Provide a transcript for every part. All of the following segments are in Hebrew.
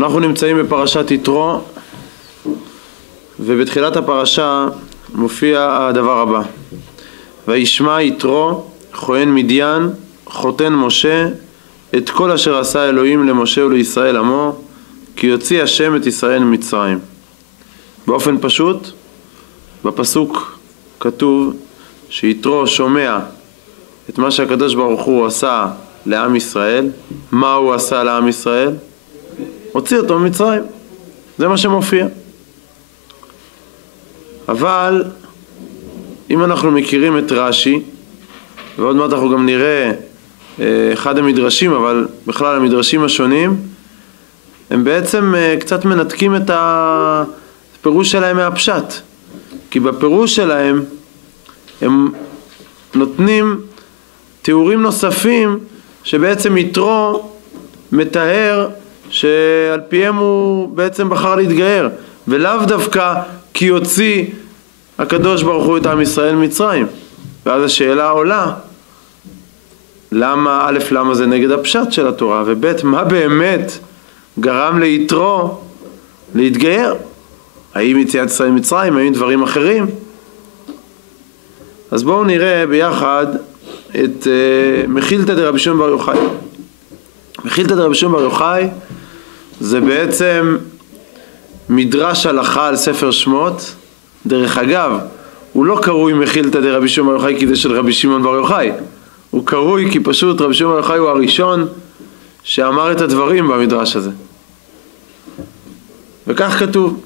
אנחנו נמצאים בפרשת יתרו, ובתחילת הפרשה מופיע הדבר הבא: וישמע יתרו כהן מדיין חותן משה את כל אשר עשה אלוהים למשה ולישראל עמו, כי יוציא השם את ישראל ממצרים. באופן פשוט בפסוק כתוב שיתרו שומע את מה שהקדוש ברוך הוא עשה לעם ישראל. מה הוא עשה לעם ישראל? הוציא אותו ממצרים. זה מה שמופיע. אבל אם אנחנו מכירים את רש"י, ועוד מעט אנחנו גם נראה אחד המדרשים, אבל בכלל המדרשים השונים, הם בעצם קצת מנתקים את הפירוש שלהם מהפשט. כי בפירוש שלהם הם נותנים תיאורים נוספים שבעצם יתרו מתאר שעל פיהם הוא בעצם בחר להתגייר, ולאו דווקא כי יוציא הקדוש ברוך הוא את עם ישראל מצרים. ואז השאלה עולה, למה, א', למה זה נגד הפשט של התורה, וב', מה באמת גרם ליתרו להתגייר? האם יציאת ישראל מצרים, האם דברים אחרים? אז בואו נראה ביחד את מחילתא דרבי שמעון בר יוחאי. מחילתא דרבי שמעון בר יוחאי זה בעצם מדרש הלכה על ספר שמות. דרך אגב, הוא לא קרוי מחילתא דרבי שמעון בר יוחאי כי זה של רבי שמעון בר יוחאי. הוא קרוי כי פשוט רבי שמעון בר יוחאי הוא הראשון שאמר את הדברים במדרש הזה. וכך כתוב: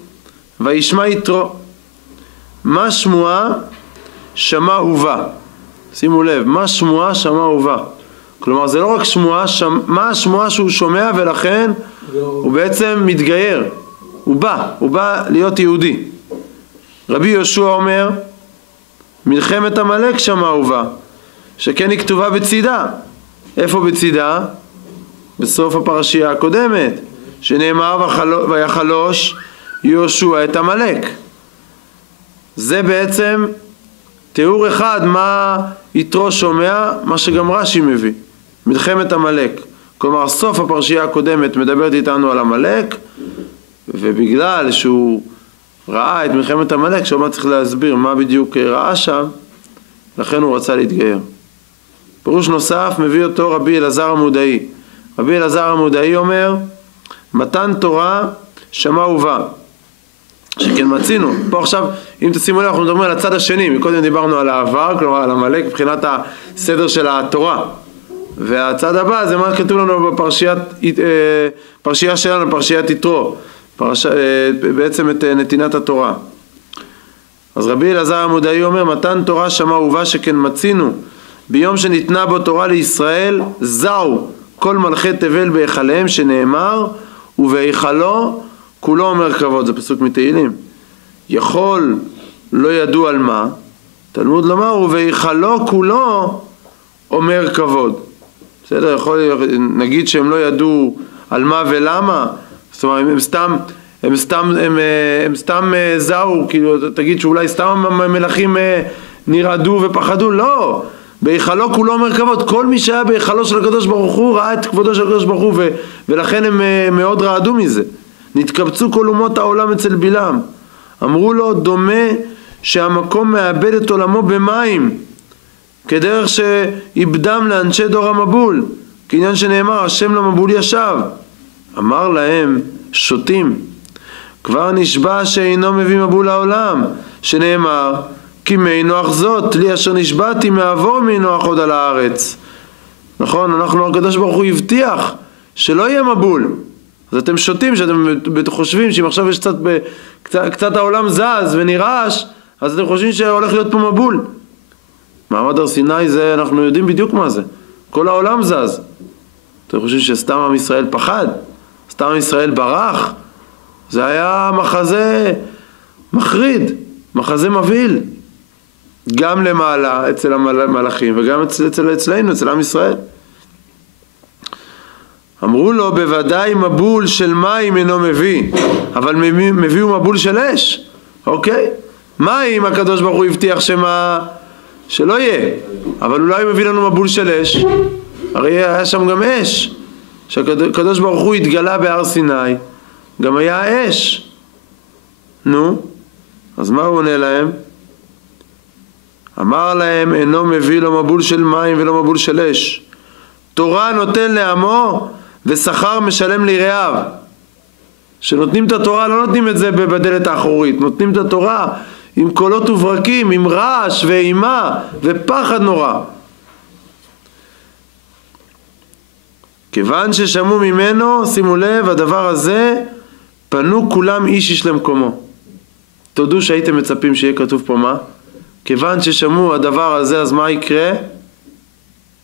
וישמע יתרו, מה שמועה שמע ובא. שימו לב, מה שמועה שמע ובא. כלומר זה לא רק שמועה, מה השמועה שהוא שומע ולכן הוא בעצם מתגייר. הוא בא להיות יהודי. רבי יהושע אומר מלחמת עמלק שמע ובא, שכן היא כתובה בצידה. איפה בצידה? בסוף הפרשייה הקודמת, שנאמר ויחלוש יהושע את עמלק. זה בעצם תיאור אחד מה יתרו שומע, מה שגם רש"י מביא, מלחמת עמלק. כלומר סוף הפרשייה הקודמת מדברת איתנו על עמלק, ובגלל שהוא ראה את מלחמת עמלק, שהוא צריך להסביר מה בדיוק ראה שם, לכן הוא רצה להתגייר. פירוש נוסף מביא אותו רבי אלעזר המודעי. רבי אלעזר המודעי אומר מתן תורה שמע ובא, שכן מצינו. פה עכשיו אם תשימו לב אנחנו מדברים על הצד השני. מקודם דיברנו על העבר, כלומר על עמלק מבחינת הסדר של התורה, והצד הבא זה מה כתוב לנו בפרשייה שלנו, פרשיית יתרו, בעצם את נתינת התורה. אז רבי אלעזר המודעי אומר מתן תורה שמע ובא, שכן מצינו ביום שניתנה בו תורה לישראל זהו כל מלכי תבל בהיכליהם, שנאמר ובהיכלו כולו אומר כבוד. זה פסוק מתהילים. יכול לא ידעו על מה, תלמוד לומר ובהיכלו כולו אומר כבוד. בסדר, נגיד שהם לא ידעו על מה ולמה, זאת אומרת הם סתם זהו, כאילו תגיד שאולי סתם המלכים נרעדו ופחדו. לא, בהיכלו כולו אומר כבוד. כל מי שהיה בהיכלו של הקדוש ברוך הוא ראה את כבודו של הקדוש ברוך הוא, ולכן הם מאוד רעדו מזה. נתקבצו כל אומות העולם אצל בלעם, אמרו לו דומה שהמקום מאבד את עולמו במים, כדרך שאיבדם לאנשי דור המבול, כעניין שנאמר השם למבול ישב. אמר להם שותים, כבר נשבע שאינו מביא מבול לעולם, שנאמר כי מי נוח זאת לי אשר נשבעתי מעבור מי נוח עוד על הארץ. נכון, הקדוש ברוך הוא הבטיח שלא יהיה מבול. אז אתם שותים, שאתם חושבים שאם עכשיו יש קצת העולם זז ונרעש, אז אתם חושבים שהולך להיות פה מבול. מעמד הר סיני זה, אנחנו יודעים בדיוק מה זה. כל העולם זז. אתם חושבים שסתם עם ישראל פחד? סתם עם ישראל ברח? זה היה מחזה מחריד, מחזה מבהיל. גם למעלה אצל המלאכים וגם אצלנו, אצל עם ישראל. אמרו לו בוודאי מבול של מים אינו מביא, אבל מביא הוא מבול של אש. אוקיי? מים הקדוש ברוך הוא הבטיח שלא יהיה, אבל אולי מביא לנו מבול של אש. הרי היה שם גם אש, שהקדוש ברוך הוא התגלה בהר סיני גם היה אש. נו, אז מה הוא עונה להם? אמר להם, אינו מביא לו מבול של מים ולא מבול של אש. תורה נותן לעמו ושכר משלם ליראיו. שנותנים את התורה, לא נותנים את זה בדלת האחורית, נותנים את התורה עם קולות וברקים, עם רעש ואימה ופחד נורא. כיוון ששמעו ממנו, שימו לב, הדבר הזה, פנו כולם איש איש למקומו. תודו שהייתם מצפים שיהיה כתוב פה מה? כיוון ששמעו הדבר הזה, אז מה יקרה?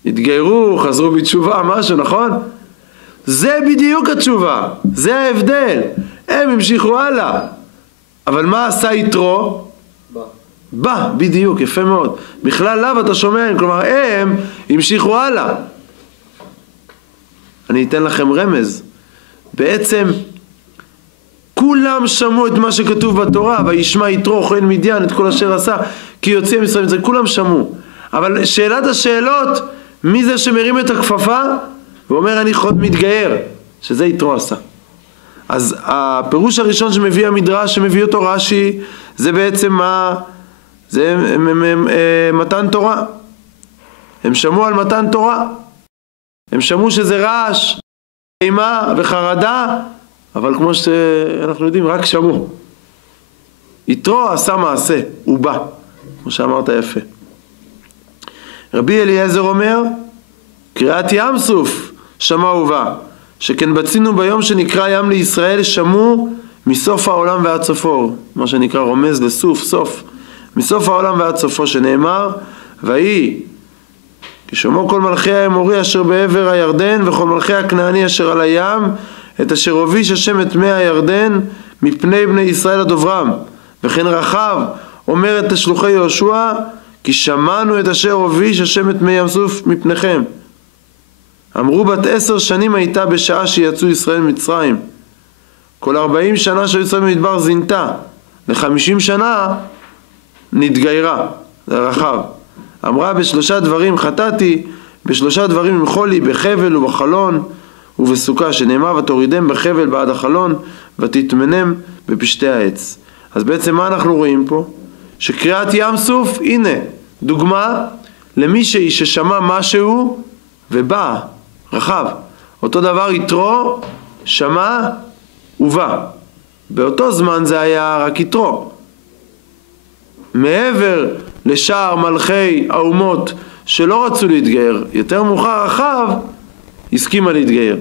התגיירו, חזרו בתשובה, משהו, נכון? זה בדיוק התשובה, זה ההבדל. הם המשיכו הלאה. אבל מה עשה יתרו? בא, בדיוק, יפה מאוד. בכלל לאו אתה שומע, כלומר הם המשיכו הלאה. אני אתן לכם רמז. בעצם כולם שמעו את מה שכתוב בתורה, וישמע יתרו כהן מדיין את כל אשר עשה, כי יוציא מישראל מצרים, כולם שמעו. אבל שאלת השאלות, מי זה שמרים את הכפפה ואומר אני חוד מתגייר, שזה יתרו עשה. אז הפירוש הראשון שמביא המדרש, שמביא אותו רש"י, זה בעצם מה? זה מתן תורה. הם שמעו על מתן תורה. הם שמעו שזה רעש, אימה וחרדה, אבל כמו שאנחנו יודעים, רק שמעו. יתרו עשה מעשה, הוא בא, כמו שאמרת יפה. רבי אליעזר אומר, קריאת ים סוף שמע ובא, שכן בצינו ביום שנקרא ים לישראל, שמעו מסוף העולם ועד סופו, מה שנקרא רומז לסוף, סוף, מסוף העולם ועד סופו, שנאמר, ויהי כשמעו כל מלכי האמורי אשר בעבר הירדן וכל מלכי הכנעני אשר על הים, את אשר הוביש השם את מי הירדן מפני בני ישראל הדוברם. וכן רחב אומר את שלוחי יהושע, כי שמענו את אשר הוביש השם את מי ים סוף מפניכם. אמרו בת 10 שנים הייתה בשעה שיצאו ישראל מצרים. כל 40 שנה שהיו ישראל במדבר זינתה, ל50 שנה נתגיירה. זה רחב. אמרה בשלושה דברים חטאתי, בשלושה דברים ממחול לי, בחבל ובחלון ובסוכה, שנאמר ותורידם בחבל בעד החלון ותטמנם בפשתי העץ. אז בעצם מה אנחנו רואים פה? שקריאת ים סוף, הנה דוגמה למישהי ששמע משהו ובא, רחב. אותו דבר יתרו, שמע ובא. באותו זמן זה היה רק יתרו. מעבר לשאר מלכי האומות שלא רצו להתגייר, יותר מאוחר רחב הסכימה להתגייר.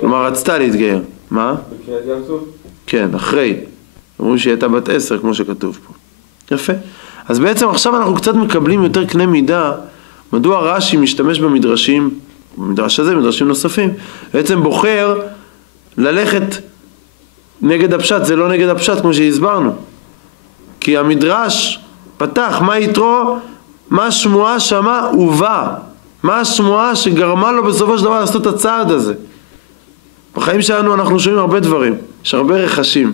כלומר רצתה להתגייר. מה? בקריאת ים סוף? כן, אחרי. אומרים שהיא הייתה בת 10 כמו שכתוב פה. יפה. אז בעצם עכשיו אנחנו קצת מקבלים יותר קנה מידה מדוע רש"י משתמש במדרשים, במדרש הזה, מדרשים נוספים, בעצם בוחר ללכת נגד הפשט, זה לא נגד הפשט כמו שהסברנו. כי המדרש פתח, מה יתרו? מה שמועה שמע ובא. מה השמועה שגרמה לו בסופו של דבר לעשות את הצעד הזה. בחיים שלנו אנחנו שומעים הרבה דברים, יש הרבה רכשים,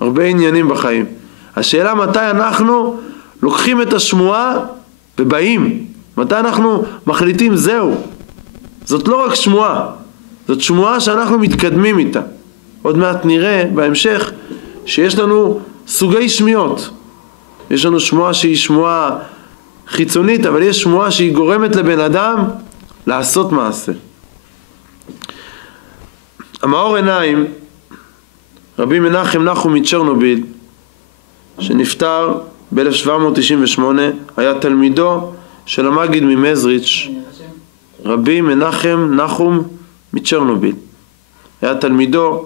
הרבה עניינים בחיים. השאלה מתי אנחנו לוקחים את השמועה ובאים, מתי אנחנו מחליטים זהו. זאת לא רק שמועה, זאת שמועה שאנחנו מתקדמים איתה. עוד מעט נראה בהמשך שיש לנו סוגי שמיעות. יש לנו שמועה שהיא שמועה חיצונית, אבל יש שמועה שהיא גורמת לבן אדם לעשות מעשה. המאור עיניים, רבי מנחם נחום מצ'רנוביל, שנפטר ב-1798, היה תלמידו של המגיד ממזריץ', רבי מנחם נחום מצ'רנוביל. היה תלמידו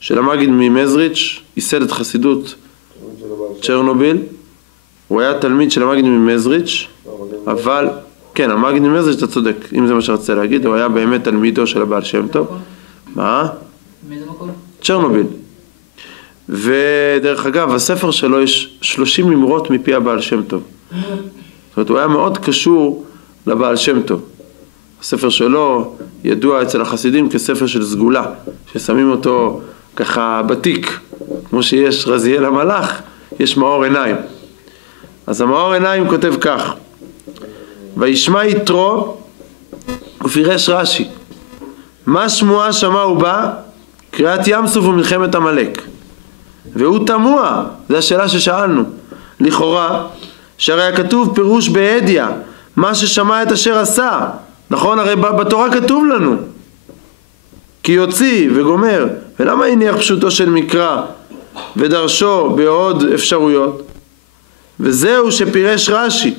של המגיד ממזריץ', ייסד את חסידות צ'רנוביל. הוא היה תלמיד של המגיד ממזריץ', אבל, כן, המגיד ממזריץ', אתה צודק, אם זה מה שרצה להגיד, הוא היה באמת תלמידו של הבעל שם טוב. מה? מאיזה מקום? צ'רנוביל. ודרך אגב, הספר שלו יש 30 אמרות מפי הבעל שם טוב. זאת אומרת, הוא היה מאוד קשור לבעל שם טוב. הספר שלו ידוע אצל החסידים כספר של סגולה, ששמים אותו ככה בתיק, כמו שיש רזיאל המלאך, יש מאור עיניים. אז המאור עיניים כותב כך, וישמע יתרו ופירש רש"י, מה שמועה שמע ובא? קריאת ים סוף ומלחמת עמלק. והוא תמוה, זו השאלה ששאלנו. לכאורה, שהרי הכתוב פירוש בהדיה, מה ששמע את אשר עשה. נכון? הרי בתורה כתוב לנו. כי יוציא וגומר. ולמה הניח פשוטו של מקרא ודרשו בעוד אפשרויות? וזהו שפירש רש"י.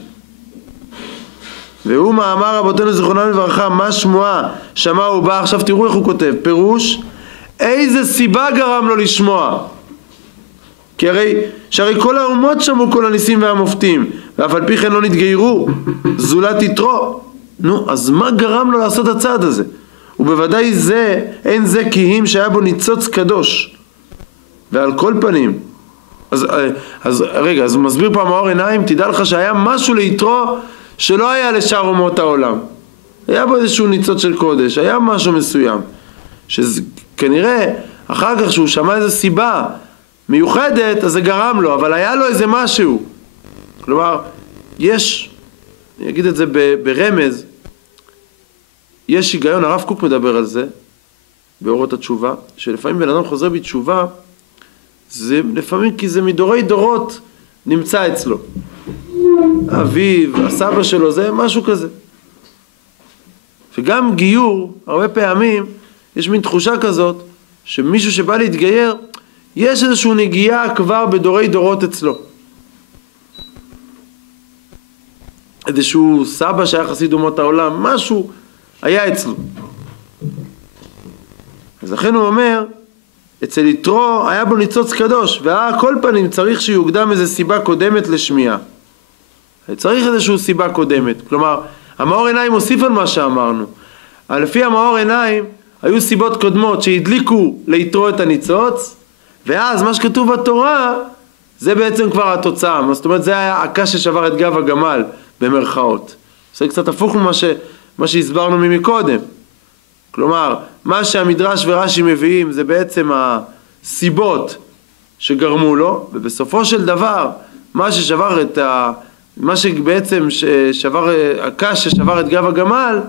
והוא מאמר רבותינו זיכרונם לברכה, מה שמועה שמע הוא בא. עכשיו תראו איך הוא כותב. פירוש, איזה סיבה גרם לו לשמוע? כי שהרי כל האומות שמעו כל הניסים והמופתים, ואף על פי כן לא נתגיירו, זולת יתרו. נו, אז מה גרם לו לעשות הצעד הזה? ובוודאי אין זה כי אם שהיה בו ניצוץ קדוש. ועל כל פנים, אז הוא מסביר פעם מאור עיניים, תדע לך שהיה משהו ליתרו שלא היה לשאר אומות העולם. היה בו איזשהו ניצוץ של קודש, היה משהו מסוים. שכנראה אחר כך שהוא שמע איזו סיבה מיוחדת, אז זה גרם לו, אבל היה לו איזה משהו. כלומר, יש, אני אגיד את זה ברמז, יש היגיון, הרב קוק מדבר על זה, באורות התשובה, שלפעמים בן אדם חוזר בתשובה, זה לפעמים כי זה מדורי דורות נמצא אצלו. אביו, הסבא שלו, זה משהו כזה. וגם גיור, הרבה פעמים, יש מין תחושה כזאת, שמישהו שבא להתגייר, יש איזושהי נגיעה כבר בדורי דורות אצלו. איזשהו סבא שהיה חסיד אומות העולם, משהו היה אצלו. אז לכן הוא אומר, אצל יתרו היה בו ניצוץ קדוש, כל פנים צריך שיוקדם איזו סיבה קודמת לשמיעה. צריך איזושהי סיבה קודמת. כלומר, המאור עיניים מוסיף על מה שאמרנו. לפי המאור עיניים, היו סיבות קודמות שהדליקו ליתרו את הניצוץ, ואז מה שכתוב בתורה, זה בעצם כבר התוצאה. זאת אומרת, זה היה הקש ששבר את גב הגמל, במרכאות. זה קצת הפוך ממה שהסברנו מקודם. כלומר, מה שהמדרש ורש"י מביאים, זה בעצם הסיבות שגרמו לו, ובסופו של דבר, מה שבעצם שבר, הקש ששבר את גב הגמל,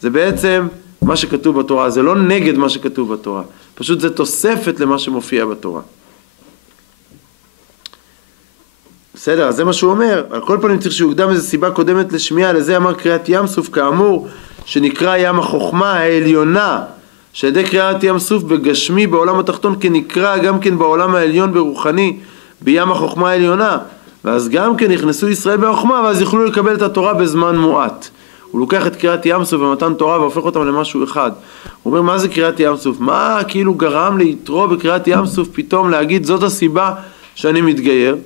זה בעצם מה שכתוב בתורה. זה לא נגד מה שכתוב בתורה. פשוט זה תוספת למה שמופיע בתורה. בסדר, אז זה מה שהוא אומר. על כל פנים צריך שיוקדם איזו סיבה קודמת לשמיעה, לזה אמר קריאת ים סוף כאמור, שנקרא ים החוכמה העליונה, שידי קריאת ים סוף בגשמי בעולם התחתון כנקרא גם כן בעולם העליון ברוחני, בים החוכמה העליונה. ואז גם כן נכנסו ישראל בחוכמה, ואז יוכלו לקבל את התורה בזמן מועט. הוא לוקח את קריאת ים סוף ומתן תורה והופך אותם למשהו אחד. הוא אומר, מה זה קריאת ים סוף? מה כאילו גרם ליתרו בקריאת ים סוף פתאום להגיד, זאת הסיבה שאני מתגייר?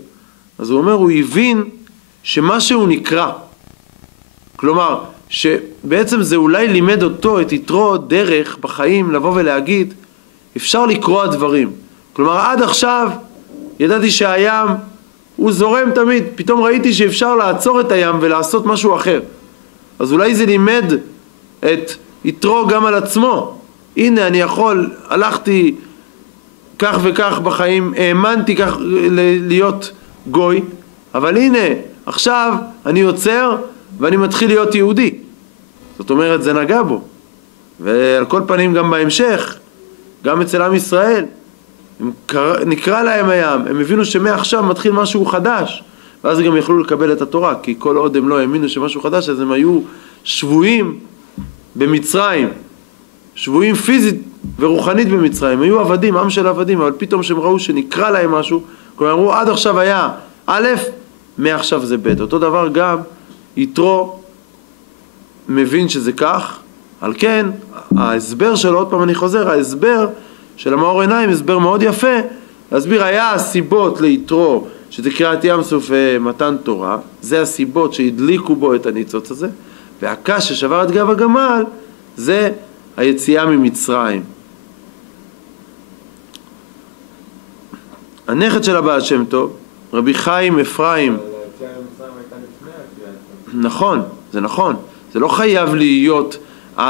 אז הוא אומר, הוא הבין שמשהו נקרא. כלומר, שבעצם זה אולי לימד אותו, את יתרו, דרך בחיים, לבוא ולהגיד, אפשר לקרוא הדברים. כלומר, עד עכשיו ידעתי שהים הוא זורם תמיד, פתאום ראיתי שאפשר לעצור את הים ולעשות משהו אחר. אז אולי זה לימד את יתרו גם על עצמו. הנה אני יכול, הלכתי כך וכך בחיים, האמנתי כך להיות גוי, אבל הנה עכשיו אני יוצר ואני מתחיל להיות יהודי. זאת אומרת זה נגע בו. ועל כל פנים גם בהמשך, גם אצל עם ישראל, נקרא להם הים, הם הבינו שמעכשיו מתחיל משהו חדש, ואז גם יכלו לקבל את התורה, כי כל עוד הם לא האמינו שמשהו חדש, אז הם היו שבויים במצרים, שבויים פיזית ורוחנית במצרים, היו עבדים, עם של עבדים, אבל פתאום שהם ראו שנקרא להם משהו, כלומר אמרו עד עכשיו היה א', מעכשיו זה ב'. אותו דבר גם יתרו מבין שזה כך, על כן ההסבר שלו, עוד פעם אני חוזר, ההסבר של המאור עיניים, הסבר מאוד יפה, להסביר היה הסיבות ליתרו, שזה קריאת ים סוף מתן תורה, זה הסיבות שהדליקו בו את הניצוץ הזה, והקש ששבר את גב הגמל, זה היציאה ממצרים. הנכד של הבעל שם טוב, רבי חיים אפרים, נכון, זה נכון, זה לא חייב להיות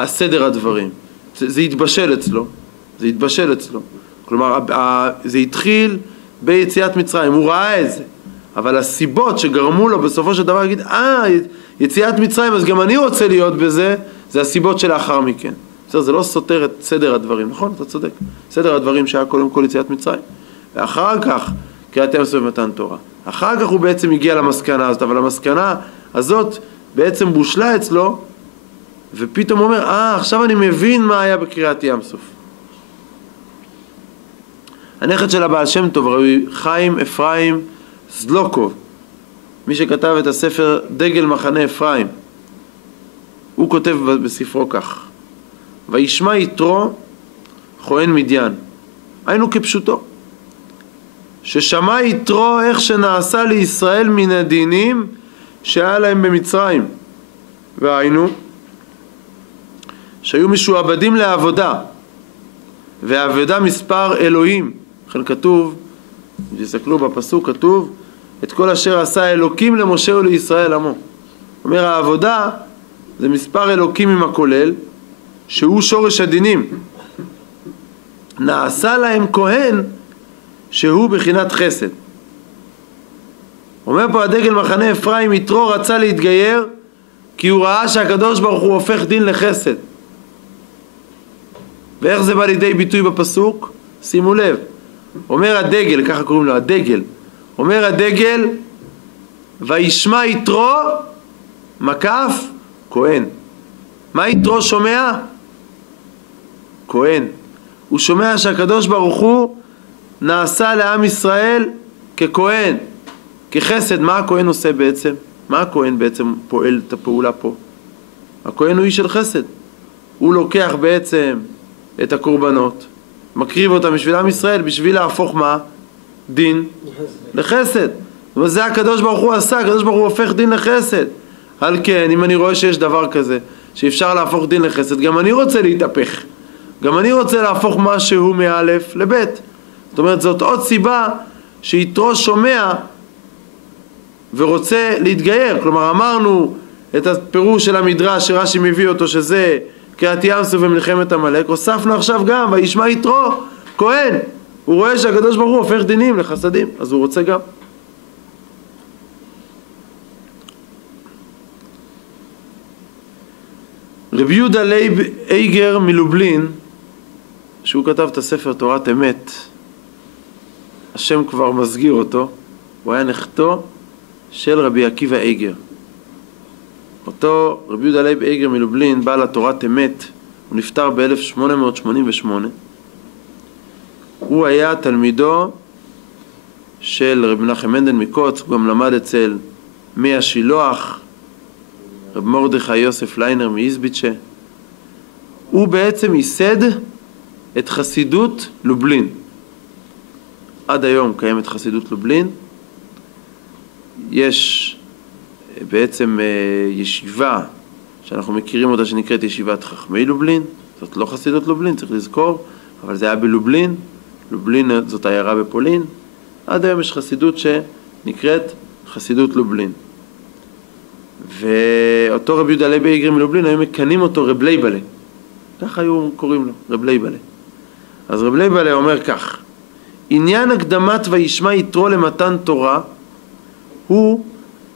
סדר הדברים, זה יתבשל אצלו, זה יתבשל אצלו, כלומר זה התחיל ביציאת מצרים, הוא ראה את זה, אבל הסיבות שגרמו לו בסופו של דבר להגיד, יציאת מצרים, אז גם אני רוצה להיות בזה, זה הסיבות שלאחר מכן. זה לא סותר את סדר הדברים, נכון? אתה צודק. סדר הדברים שהיה קודם כל יציאת מצרים. ואחר כך, קריאת ים סוף ומתן תורה. אחר כך הוא בעצם הגיע למסקנה הזאת, אבל המסקנה הזאת בעצם בושלה אצלו, ופתאום הוא אומר, עכשיו אני מבין מה היה בקריאת ים סוף. הנכד של הבעל שם טוב, רבי חיים אפרים זלוקוב, מי שכתב את הספר דגל מחנה אפרים, הוא כותב בספרו כך, וישמע יתרו כהן מדיין, היינו כפשוטו, ששמע יתרו איך שנעשה לישראל מן הדינים שהיה להם במצרים, והיינו שהיו משועבדים לעבודה, והעבודה מספר אלוהים. לכן כתוב, תסתכלו בפסוק, כתוב את כל אשר עשה אלוקים למשה ולישראל עמו. אומר העבודה זה מספר אלוקים עם הכולל, שהוא שורש הדינים. נעשה להם כהן שהוא בחינת חסד. אומר פה הדגל מחנה אפרים, יתרו רצה להתגייר כי הוא ראה שהקדוש ברוך הוא הופך דין לחסד. ואיך זה בא לידי ביטוי בפסוק? שימו לב, אומר הדגל, ככה קוראים לו הדגל, אומר הדגל וישמע יתרו מקף כהן. מה יתרו שומע? כהן. הוא שומע שהקדוש ברוך הוא נעשה לעם ישראל ככהן, כחסד. מה הכהן עושה בעצם? מה הכהן בעצם פועל את הפעולה פה? הכהן הוא איש של חסד. הוא לוקח בעצם את הקורבנות, מקריב אותם בשביל עם ישראל, בשביל להפוך מה? דין לחסד. וזה הקדוש ברוך הוא עשה, הקדוש ברוך הוא הופך דין לחסד. על כן, אם אני רואה שיש דבר כזה, שאפשר להפוך דין לחסד, גם אני רוצה להתהפך. גם אני רוצה להפוך משהו מאלף לבית. זאת אומרת, זאת עוד סיבה שיתרו שומע ורוצה להתגייר. כלומר, אמרנו את הפירוש של המדרש שרש"י מביא אותו, שזה קריאת ים סוף ומלחמת עמלק, הוספנו עכשיו גם וישמע יתרו כהן. הוא רואה שהקדוש ברוך הוא הופך דינים לחסדים, אז הוא רוצה גם. רבי יהודה לייב אייגר מלובלין, שהוא כתב את הספר תורת אמת, השם כבר מסגיר אותו, הוא היה נכדו של רבי עקיבא אייגר. אותו רבי יהודה לייב אייגר מלובלין, בעל התורת אמת, הוא נפטר ב-1888. הוא היה תלמידו של רבי מנחם מנדל מקוץ, הוא גם למד אצל מי השילוח, רב מרדכי יוסף ליינר מאיזביצ'ה. הוא בעצם ייסד את חסידות לובלין. עד היום קיימת חסידות לובלין. יש בעצם ישיבה שאנחנו מכירים אותה שנקראת ישיבת חכמי לובלין. זאת לא חסידות לובלין, צריך לזכור, אבל זה היה בלובלין. לובלין זאת עיירה בפולין. עד היום יש חסידות שנקראת חסידות לובלין. ואותו רבי יהודה לייב אייגר מלובלין, היו מקנים אותו רב לייבלה. ככה היו קוראים לו, רב לייבלה. אז רב לייבלה אומר כך, עניין הקדמת וישמע יתרו למתן תורה הוא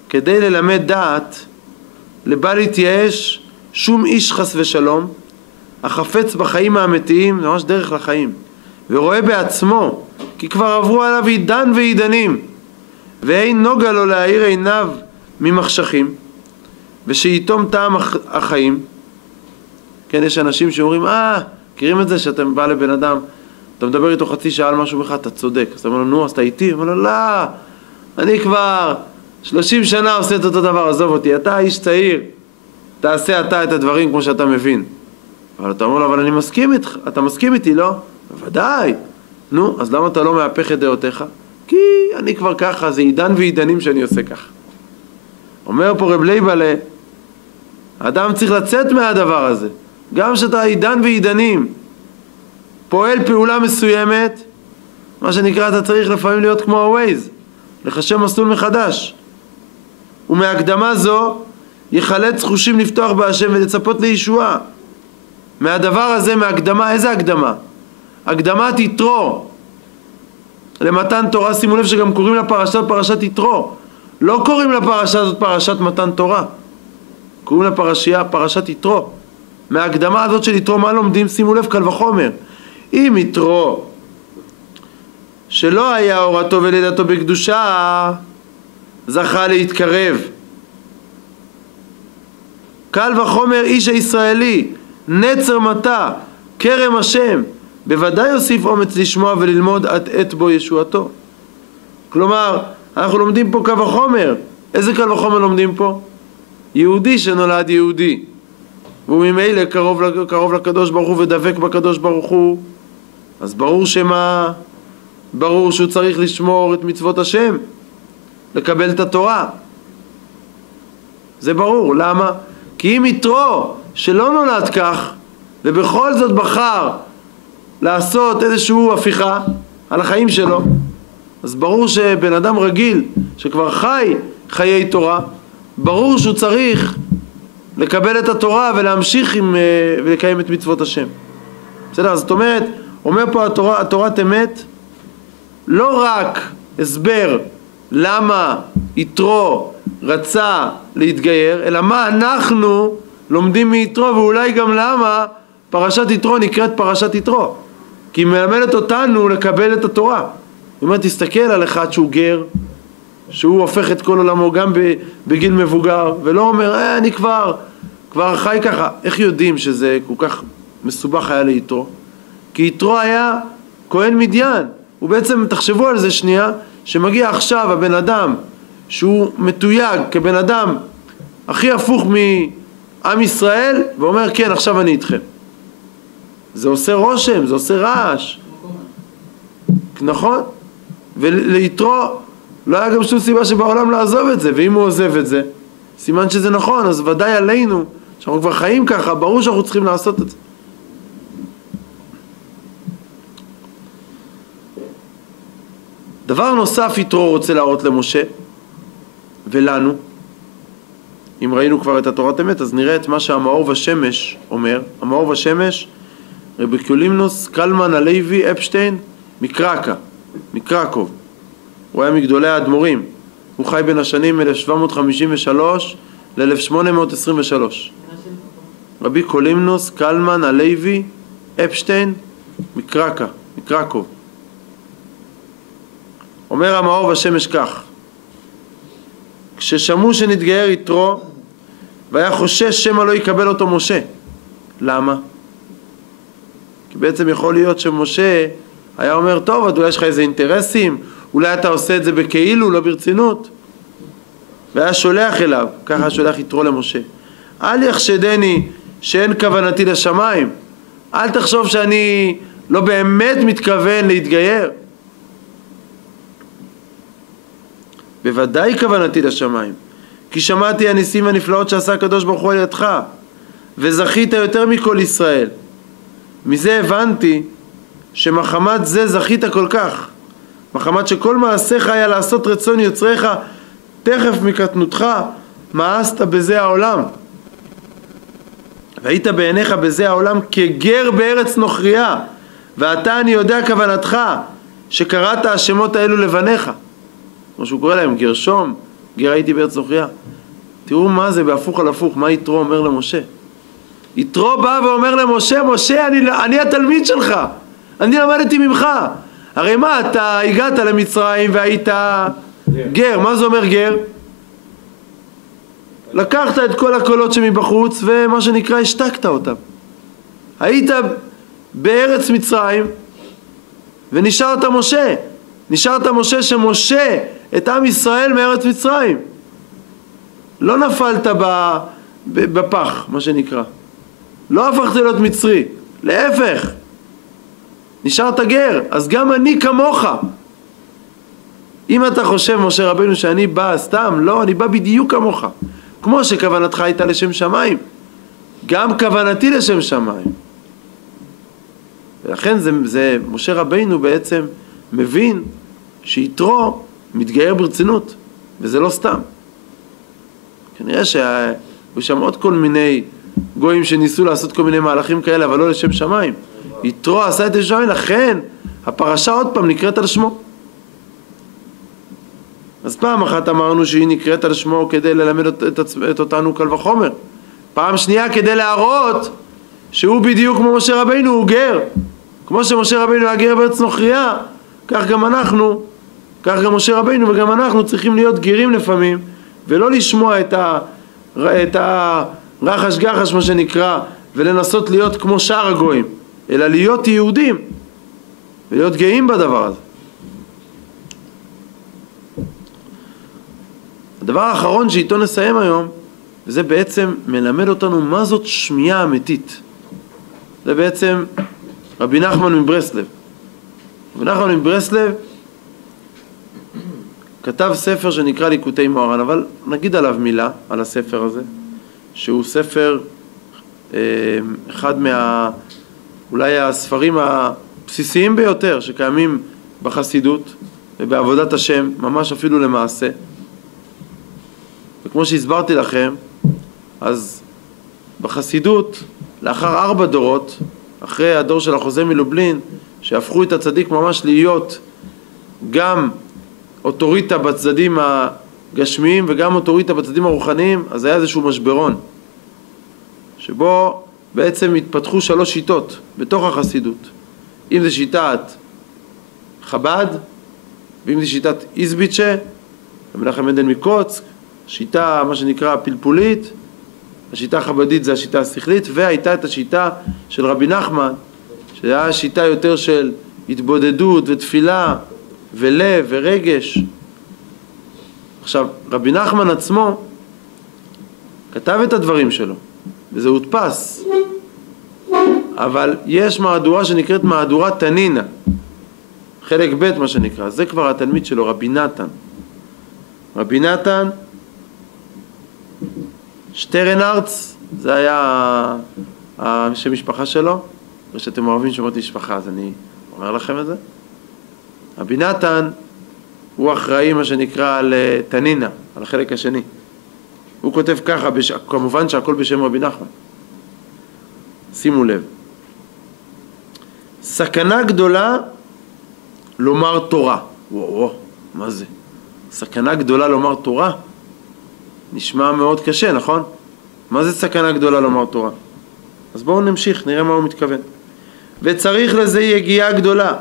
כדי ללמד דעת לבל יתייאש שום איש חס ושלום החפץ בחיים האמיתיים, ממש דרך לחיים, ורואה בעצמו כי כבר עברו עליו עידן ועידנים ואין נוגע לו להאיר עיניו ממחשכים ושיתום טעם החיים. כן, יש אנשים שאומרים, מכירים את זה שאתם בא לבן אדם, אתה מדבר איתו חצי שעה על משהו בכלל, אתה צודק. אז אתה אומר לו, נו, אז אתה איתי? הוא אומר לו, לא, אני כבר 30 שנה עושה את אותו דבר, עזוב אותי, אתה איש צעיר, תעשה אתה את הדברים כמו שאתה מבין. אבל אתה אומר לו, אבל אני מסכים איתך, אתה מסכים איתי, לא? בוודאי. נו, אז למה אתה לא מהפך את דעותיך? כי אני כבר ככה, זה עידן ועידנים שאני עושה ככה. אומר פה רב לייבלה, האדם צריך לצאת מהדבר הזה. גם שאתה עידן ועידנים, פועל פעולה מסוימת, מה שנקרא, אתה צריך לפעמים להיות כמו הווייז, לחשב מסלול מחדש. ומהקדמה זו, יחלץ חושים לפתוח בהשם ולצפות לישועה. מהדבר הזה, מהקדמה, איזה הקדמה? הקדמת יתרו למתן תורה. שימו לב שגם קוראים לפרשה פרשת יתרו. לא קוראים לפרשה הזאת פרשת מתן תורה, קוראים לפרשייה פרשת יתרו. מההקדמה הזאת של יתרו מה לומדים? שימו לב, קל וחומר. אם יתרו שלא היה הורתו ולידתו בקדושה, זכה להתקרב. קל וחומר איש הישראלי, נצר מטה, כרם השם, בוודאי יוסיף אומץ לשמוע וללמוד עד עת בו ישועתו. כלומר, אנחנו לומדים פה קל וחומר. איזה קל וחומר לומדים פה? יהודי שנולד יהודי, והוא ממילא קרוב לקדוש ברוך הוא ודבק בקדוש ברוך הוא, אז ברור שמה? ברור שהוא צריך לשמור את מצוות השם, לקבל את התורה. זה ברור. למה? כי אם יתרו שלא נולד כך ובכל זאת בחר לעשות איזשהו הפיכה על החיים שלו, אז ברור שבן אדם רגיל שכבר חי חיי תורה, ברור שהוא צריך לקבל את התורה ולהמשיך ולקיים את מצוות השם. בסדר? זאת אומרת, אומר פה התורת אמת לא רק הסבר למה יתרו רצה להתגייר, אלא מה אנחנו לומדים מיתרו, ואולי גם למה פרשת יתרו נקראת פרשת יתרו, כי היא מלמדת אותנו לקבל את התורה. זאת אומרת, תסתכל על אחד שהוא גר, שהוא הופך את כל עולמו גם בגיל מבוגר, ולא אומר אני כבר חי ככה. איך יודעים שזה כל כך מסובך היה ליתרו? כי יתרו היה כהן מדיין. הוא בעצם, תחשבו על זה שנייה, שמגיע עכשיו הבן אדם שהוא מתויג כבן אדם הכי הפוך מעם ישראל, ואומר כן, עכשיו אני איתכם. זה עושה רושם, זה עושה רעש. נכון? וליתרו לא היה גם שום סיבה שבעולם לעזוב את זה, ואם הוא עוזב את זה, סימן שזה נכון, אז ודאי עלינו, שאנחנו כבר חיים ככה, ברור שאנחנו צריכים לעשות את זה. דבר נוסף יתרו רוצה להראות למשה ולנו. אם ראינו כבר את התורת אמת, אז נראה את מה שהמאור ושמש אומר. המאור ושמש, רבי קולימנוס קלמן הלוי אפשטיין מקרקוב. הוא היה מגדולי האדמו"רים. הוא חי בין השנים 1753 ל-1823. רבי קולימנוס קלמן הלוי אפשטיין מקרקוב. אומר המאור ושמש כך: כששמעו שנתגייר יתרו והיה חושש שמא לא יקבל אותו משה. למה? כי בעצם יכול להיות שמשה היה אומר, טוב, אז אולי יש לך איזה אינטרסים, אולי אתה עושה את זה בכאילו, לא ברצינות, והיה שולח אליו. ככה שולח יתרו למשה: אל יחשדני שאין כוונתי לשמיים, אל תחשוב שאני לא באמת מתכוון להתגייר, בוודאי כוונתי לשמיים, כי שמעתי הניסים והנפלאות שעשה הקדוש ברוך הוא על ידך, וזכית יותר מכל ישראל. מזה הבנתי שמחמת זה זכית כל כך, מחמת שכל מעשיך היה לעשות רצון יוצריך, תכף מקטנותך מאסת בזה העולם, והיית בעיניך בזה העולם כגר בארץ נוכריה, ואתה אני יודע כוונתך שקראת השמות האלו לבניך. כמו שהוא קורא להם גרשום, גר הייתי בארץ נוכריה. תראו מה זה בהפוך על הפוך, מה יתרו אומר למשה. יתרו בא ואומר למשה, משה, אני התלמיד שלך, אני למדתי ממך. הרי מה, אתה הגעת למצרים והיית גר. מה זה אומר גר? לקחת את כל הקולות שמבחוץ ומה שנקרא השתקת אותם. היית בארץ מצרים ונשארת משה. נשארת משה שמשה את עם ישראל מארץ מצרים. לא נפלת בפח, מה שנקרא. לא הפכת להיות מצרי, להפך. נשארת גר. אז גם אני כמוך. אם אתה חושב, משה רבנו, שאני בא סתם, לא, אני בא בדיוק כמוך. כמו שכוונתך הייתה לשם שמיים, גם כוונתי לשם שמיים. ולכן זה משה רבנו בעצם מבין שיתרו מתגייר ברצינות, וזה לא סתם. כנראה שהיו שם עוד כל מיני גויים שניסו לעשות כל מיני מהלכים כאלה, אבל לא לשם שמיים. יתרו עשה את לשם שמיים, לכן הפרשה עוד פעם נקראת על שמו. אז פעם אחת אמרנו שהיא נקראת על שמו כדי ללמד את אותנו קל וחומר. פעם שנייה כדי להראות שהוא בדיוק כמו משה רבינו, הוא גר. כמו שמשה רבינו היה גר בארץ נוכריה, כך גם אנחנו, כך גם משה רבינו וגם אנחנו צריכים להיות גרים לפעמים, ולא לשמוע את הרחש גחש מה שנקרא, ולנסות להיות כמו שאר הגויים, אלא להיות יהודים, ולהיות גאים בדבר הזה. הדבר האחרון שאיתו נסיים היום, וזה בעצם מלמד אותנו מה זאת שמיעה אמיתית. זה בעצם רבי נחמן מברסלב. רבי נחמן מברסלב כתב ספר שנקרא ליקוטי מוהר"ן, אבל נגיד עליו מילה, על הספר הזה, שהוא ספר אחד אולי הספרים הבסיסיים ביותר שקיימים בחסידות ובעבודת השם, ממש אפילו למעשה. וכמו שהסברתי לכם, אז בחסידות, לאחר 4 דורות, אחרי הדור של החוזה מלובלין, שהפכו את הצדיק ממש להיות גם אוטוריטה בצדדים הגשמיים וגם אוטוריטה בצדדים הרוחניים, אז היה איזשהו משברון, שבו בעצם התפתחו 3 שיטות בתוך החסידות. אם זה שיטת חב"ד, ואם זה שיטת איזביצ'ה, מנחם מנדל מקוצק, שיטה מה שנקרא פלפולית, השיטה החבדית זה השיטה השכלית, והייתה את השיטה של רבי נחמן, שהיה שיטה יותר של התבודדות ותפילה ולב ורגש. עכשיו, רבי נחמן עצמו כתב את הדברים שלו, וזה הודפס, אבל יש מהדורה שנקראת מהדורת תנינה, חלק ב' מה שנקרא, זה כבר התלמיד שלו, רבי נתן. רבי נתן שטרנארץ, זה היה השם משפחה שלו, ושאתם אוהבים שמות משפחה, אז אני אומר לכם את זה. רבי נתן הוא אחראי מה שנקרא על תנינה, על החלק השני. הוא כותב ככה, כמובן שהכל בשם רבי נחמן. שימו לב. סכנה גדולה לומר תורה. וואו, מה זה? סכנה גדולה לומר תורה? נשמע מאוד קשה, נכון? מה זה סכנה גדולה לומר תורה? אז בואו נמשיך, נראה מה הוא מתכוון. וצריך לזה יגיעה גדולה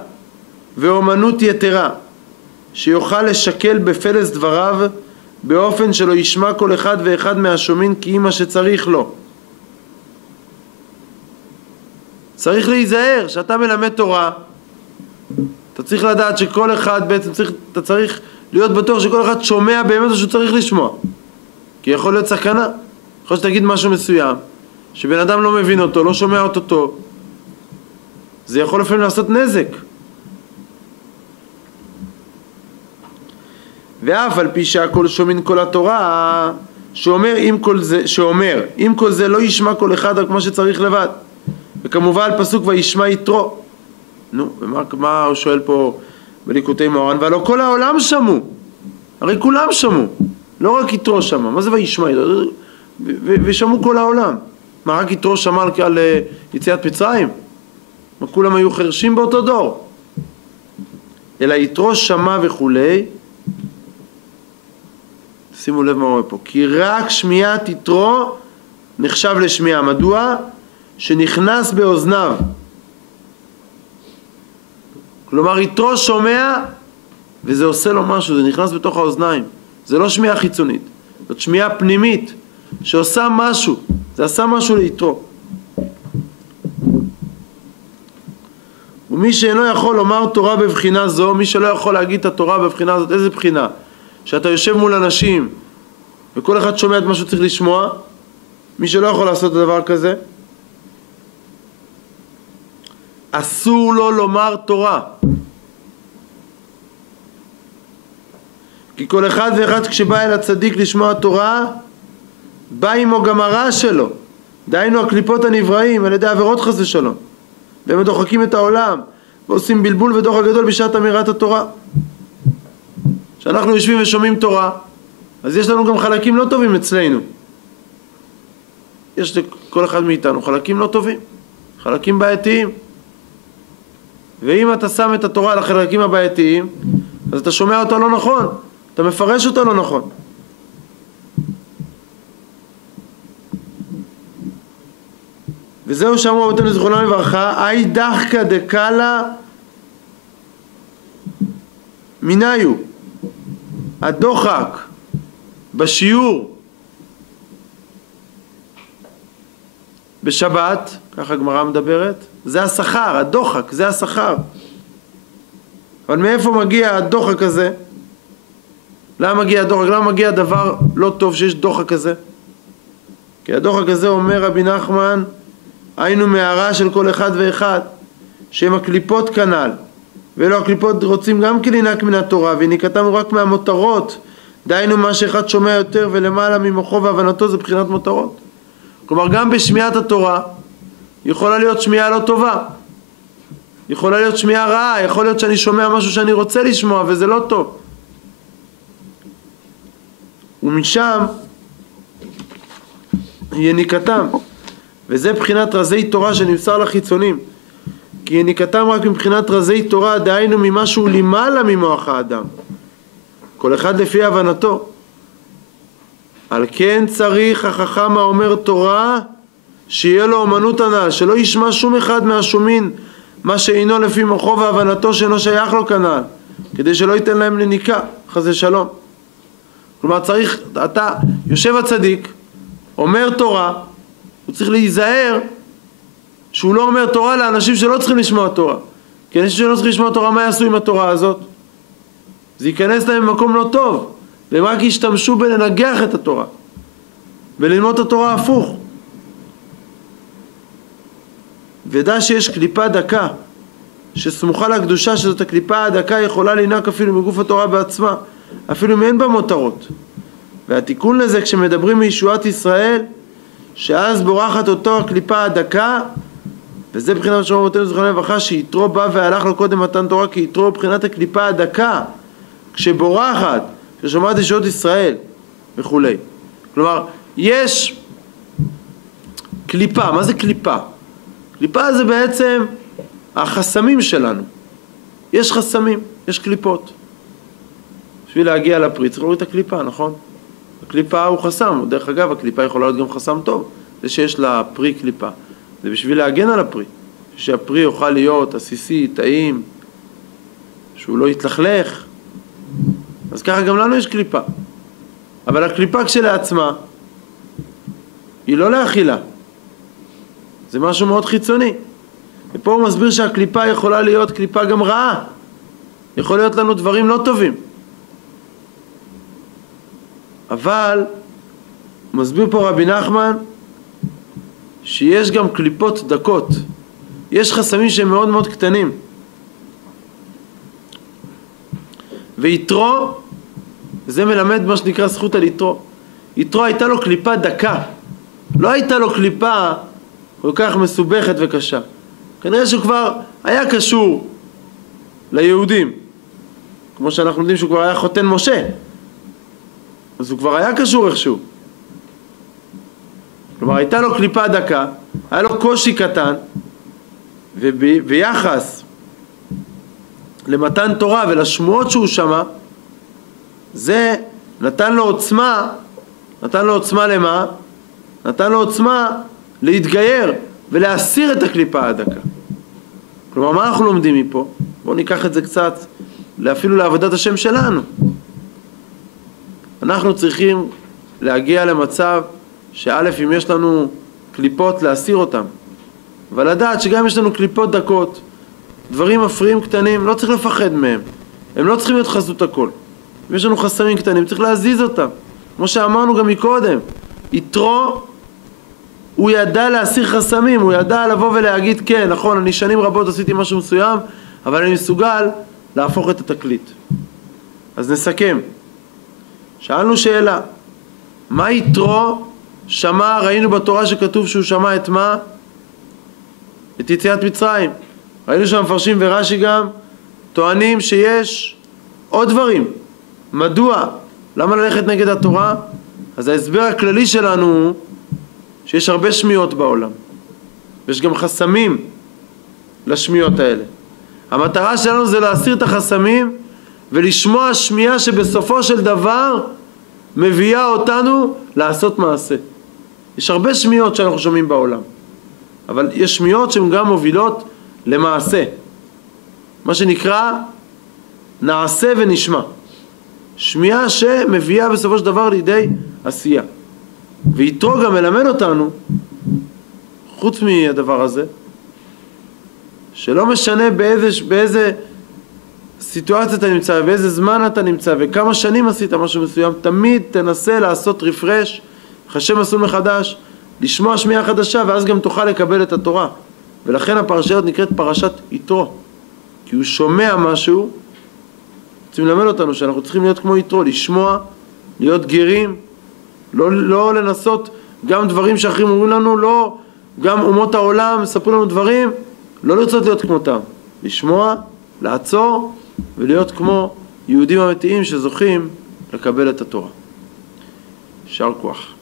ואומנות יתרה, שיוכל לשקל בפלס דבריו באופן שלא ישמע כל אחד ואחד מהשומעים כי מה שצריך לו. צריך להיזהר, שאתה מלמד תורה, אתה צריך לדעת שכל אחד בעצם אתה צריך להיות בטוח שכל אחד שומע באמת שהוא צריך לשמוע. כי יכול להיות סכנה, יכול שתגיד משהו מסוים, שבן אדם לא מבין אותו, לא שומע אותו טוב, זה יכול לפעמים לעשות נזק. ואף על פי שהכל שומעים כל התורה, שאומר אם כל זה לא ישמע כל אחד רק מה שצריך לבד. וכמובן פסוק וישמע יתרו. נו, ומה הוא שואל פה בליקוטי מוהר"ן? והלא כל העולם שמעו, הרי כולם שמעו, לא רק יתרו שמע. מה זה וישמע? ושמעו כל העולם. מה, רק יתרו שמע על יציאת מצרים? מה, כולם היו חרשים באותו דור? אלא יתרו שמע וכולי. שימו לב מה רואה פה, כי רק שמיעת יתרו נחשב לשמיעה. מדוע? שנכנס באוזניו. כלומר יתרו שומע וזה עושה לו משהו, זה נכנס בתוך האוזניים. זה לא שמיעה חיצונית, זאת שמיעה פנימית שעושה משהו, זה עשה משהו ליתרו. ומי שאינו יכול לומר תורה בבחינה זו, מי שלא יכול להגיד את התורה בבחינה הזאת, איזה בחינה? שאתה יושב מול אנשים וכל אחד שומע את מה שהוא צריך לשמוע, מי שלא יכול לעשות את הדבר כזה, אסור לו לומר תורה. כי כל אחד ואחד כשבא אל הצדיק לשמוע תורה, בא עמו גם הרע שלו, דהיינו הקליפות הנבראים על ידי עבירות חס ושלום, והם דוחקים את העולם ועושים בלבול ודוח הגדול בשעת אמירת התורה. כשאנחנו יושבים ושומעים תורה, אז יש לנו גם חלקים לא טובים אצלנו. יש לכל אחד מאיתנו חלקים לא טובים, חלקים בעייתיים. ואם אתה שם את התורה על החלקים הבעייתיים, אז אתה שומע אותה לא נכון, אתה מפרש אותה לא נכון. וזהו שאמרו רבותינו זיכרונם לברכה, אי דחקא דקאלה מיניו, הדוחק בשיעור בשבת, ככה הגמרא מדברת, זה השכר, הדוחק, זה השכר. אבל מאיפה מגיע הדוחק הזה? למה מגיע הדוחק? למה מגיע דבר לא טוב שיש דוחק כזה? כי הדוחק הזה, אומר רבי נחמן, היינו מערה של כל אחד ואחד, שהם הקליפות כנ"ל, ואלו הקליפות רוצים גם כן לינק מן התורה, וניקתם רק מהמותרות, דהיינו מה שאחד שומע יותר ולמעלה ממוחו והבנתו, זה בחינת מותרות. כלומר, גם בשמיעת התורה יכולה להיות שמיעה לא טובה, יכולה להיות שמיעה רעה, יכול להיות שאני שומע משהו שאני רוצה לשמוע וזה לא טוב. ומשם יניקתם, וזה בחינת רזי תורה שנמסר לחיצונים, כי יניקתם רק מבחינת רזי תורה, דהיינו ממשהו למעלה ממוח האדם, כל אחד לפי הבנתו. על כן צריך החכם האומר תורה שיהיה לו אומנות הנ"ל, שלא ישמע שום אחד מהשומין מה שאינו לפי מוחו והבנתו שאינו שייך לו כנ"ל, כדי שלא ייתן להם לניקה, חס ושלום. כלומר, צריך, אתה יושב הצדיק, אומר תורה, הוא צריך להיזהר שהוא לא אומר תורה לאנשים שלא צריכים לשמוע תורה. כי אנשים שלא צריכים לשמוע תורה, מה יעשו עם התורה הזאת? זה ייכנס להם במקום לא טוב, והם רק ישתמשו בלנגח את התורה, וללמוד את התורה הפוך. ודע שיש קליפה דקה שסמוכה לקדושה, שזאת הקליפה הדקה יכולה לינק אפילו מגוף התורה בעצמה, אפילו אם אין בה מותרות. והתיקון לזה כשמדברים מישועת ישראל, שאז בורחת אותו הקליפה הדקה, וזה בחינת שאמרו רבותינו זיכרונם לברכה, שיתרו בא והלך לו קודם מתן תורה, כי יתרו בחינת הקליפה הדקה כשבורחת, כששומעת ישועת ישראל וכו'. כלומר, יש קליפה. מה זה קליפה? קליפה זה בעצם החסמים שלנו. יש חסמים, יש קליפות. בשביל להגיע לפרי צריך להוריד את הקליפה, נכון? הקליפה הוא חסם, דרך אגב הקליפה יכולה להיות גם חסם טוב, זה שיש לה פרי קליפה, זה בשביל להגן על הפרי, שהפרי יוכל להיות עסיסי, טעים, שהוא לא יתלכלך. אז ככה גם לנו יש קליפה, אבל הקליפה כשלעצמה היא לא לאכילה, זה משהו מאוד חיצוני. ופה הוא מסביר שהקליפה יכולה להיות קליפה גם רעה, יכול להיות לנו דברים לא טובים, אבל מסביר פה רבי נחמן שיש גם קליפות דקות, יש חסמים שהם מאוד מאוד קטנים. ויתרו, זה מלמד מה שנקרא זכות על יתרו. יתרו הייתה לו קליפה דקה, לא הייתה לו קליפה כל כך מסובכת וקשה. כנראה שהוא כבר היה קשור ליהודים, כמו שאנחנו יודעים שהוא כבר היה חותן משה, אז הוא כבר היה קשור איכשהו. כלומר, הייתה לו קליפה דקה, היה לו קושי קטן, וביחס למתן תורה ולשמועות שהוא שמע, זה נתן לו עוצמה. נתן לו עוצמה למה? נתן לו עוצמה להתגייר ולהסיר את הקליפה הדקה. כלומר, מה אנחנו לומדים מפה? בואו ניקח את זה קצת אפילו לעבודת השם שלנו. אנחנו צריכים להגיע למצב שא' אם יש לנו קליפות להסיר אותם, אבל לדעת שגם יש לנו קליפות דקות, דברים מפריעים קטנים, לא צריך לפחד מהם, הם לא צריכים להיות חזות הכל. אם יש לנו חסמים קטנים צריך להזיז אותם, כמו שאמרנו גם מקודם. יתרו, הוא ידע להסיר חסמים, הוא ידע לבוא ולהגיד כן, נכון, אני שנים רבות עשיתי משהו מסוים, אבל אני מסוגל להפוך את התקליט. אז נסכם. שאלנו שאלה, מה יתרו שמע? ראינו בתורה שכתוב שהוא שמע את מה? את יציאת מצרים. ראינו שהמפרשים ורש"י גם טוענים שיש עוד דברים. מדוע? למה ללכת נגד התורה? אז ההסבר הכללי שלנו הוא שיש הרבה שמיעות בעולם, ויש גם חסמים לשמיעות האלה. המטרה שלנו זה להסיר את החסמים ולשמוע שמיעה שבסופו של דבר מביאה אותנו לעשות מעשה. יש הרבה שמיעות שאנחנו שומעים בעולם, אבל יש שמיעות שהן גם מובילות למעשה. מה שנקרא נעשה ונשמע. שמיעה שמביאה בסופו של דבר לידי עשייה. ויתרו גם מלמד אותנו, חוץ מהדבר הזה, שלא משנה באיזה סיטואציה אתה נמצא, באיזה זמן אתה נמצא, וכמה שנים עשית משהו מסוים, תמיד תנסה לעשות רפרש, חשב מסלול מחדש, לשמוע שמיעה חדשה, ואז גם תוכל לקבל את התורה. ולכן הפרשה נקראת פרשת יתרו, כי הוא שומע משהו. רוצים ללמד אותנו שאנחנו צריכים להיות כמו יתרו, לשמוע, להיות גרים, לא לנסות גם דברים שאחרים אומרים לנו, לא, גם אומות העולם מספרו לנו דברים, לא לרצות להיות כמותם, לשמוע, לעצור ולהיות כמו יהודים אמיתיים שזוכים לקבל את התורה. יישר כוח.